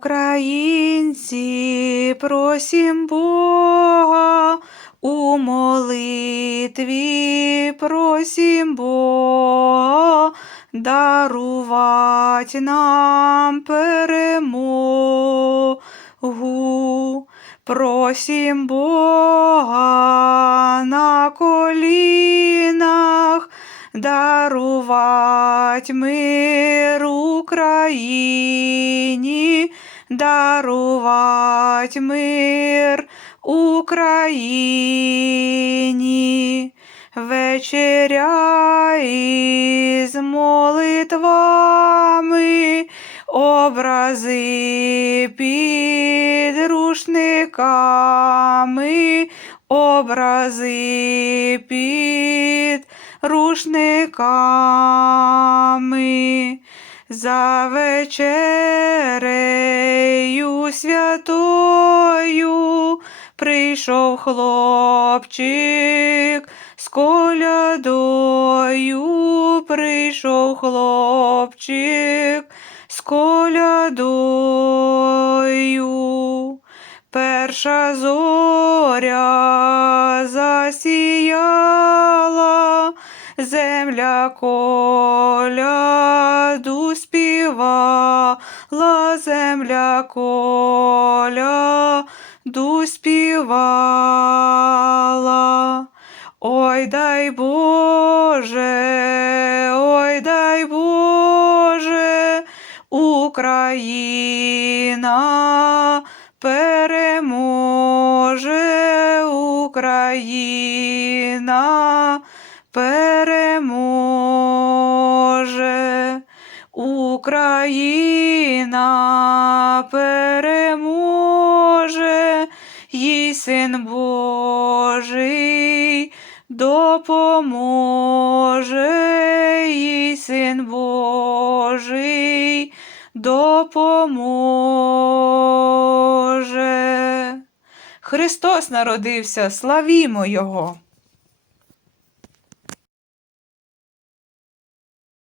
Українці, просім Бога, у молитві просім Бога, дарувать нам перемогу. Просім Бога на колінах, дарувать мир Україні, дарувать мир Україні. Вечеря із молитвами, образи під рушниками, образи під рушниками. За вечерею святою прийшов хлопчик з колядою, прийшов хлопчик з колядою. Перша зоря засіяла, земля коляду співала, земля коляду співала. Ой, дай Боже, ой, дай Боже, Україна переможе, Україна переможе, Україна переможе, їй син Божий допоможе, їй син Божий допоможе. Христос народився, славімо Його!